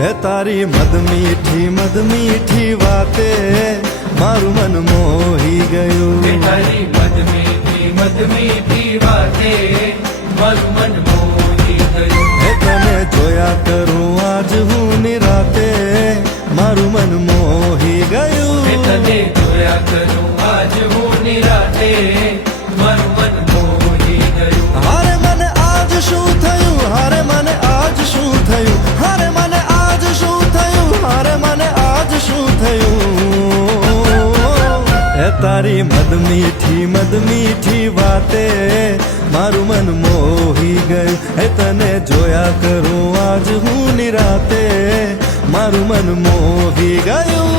હે તારી મદ મીઠી વાતે મારું મન મોહી ગયું. તારી મદ મીઠી વાતે મારું મન મોહી ગયું. હે તને જોયા કરું આજ હું નિરાતે મારું મન મોહી ગયું. તને જોયા કરું આજ હું નિરાતે મારું મન મોહી ગયું. હારે મને આજ શું થયું, હારે મને આજ શું થયું, હારે મને આજ શું થયું, હારે મને આજ શું થયું. હે તારી મદ મીઠી વાતે મારું મન મોહી ગયું. હે તને જોયા કરું આજ હું નિરાતે મારું મન મોહી ગયું.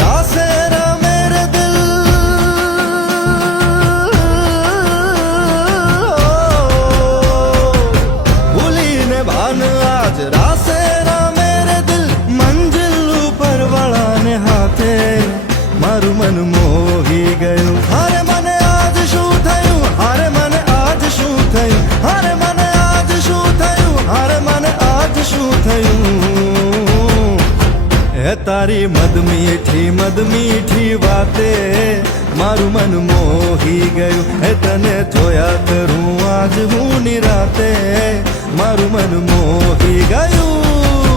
रासे मेरे दिल भूली ने भान आज रासे मेरे दिल मंजिल ऊपर वाला ने हाथे मारू मन मोही गયું. हारे मने आज શું થયું, हारे मने आज શું થયું, हारे मने आज શું થયું, हारे मने आज શું થયું. હે તારી મદ મીઠી વાતે મારું મન મોહી ગયું. હે તને જોયા કરું આજ હું નિરાતે મારું મન મોહી ગયું.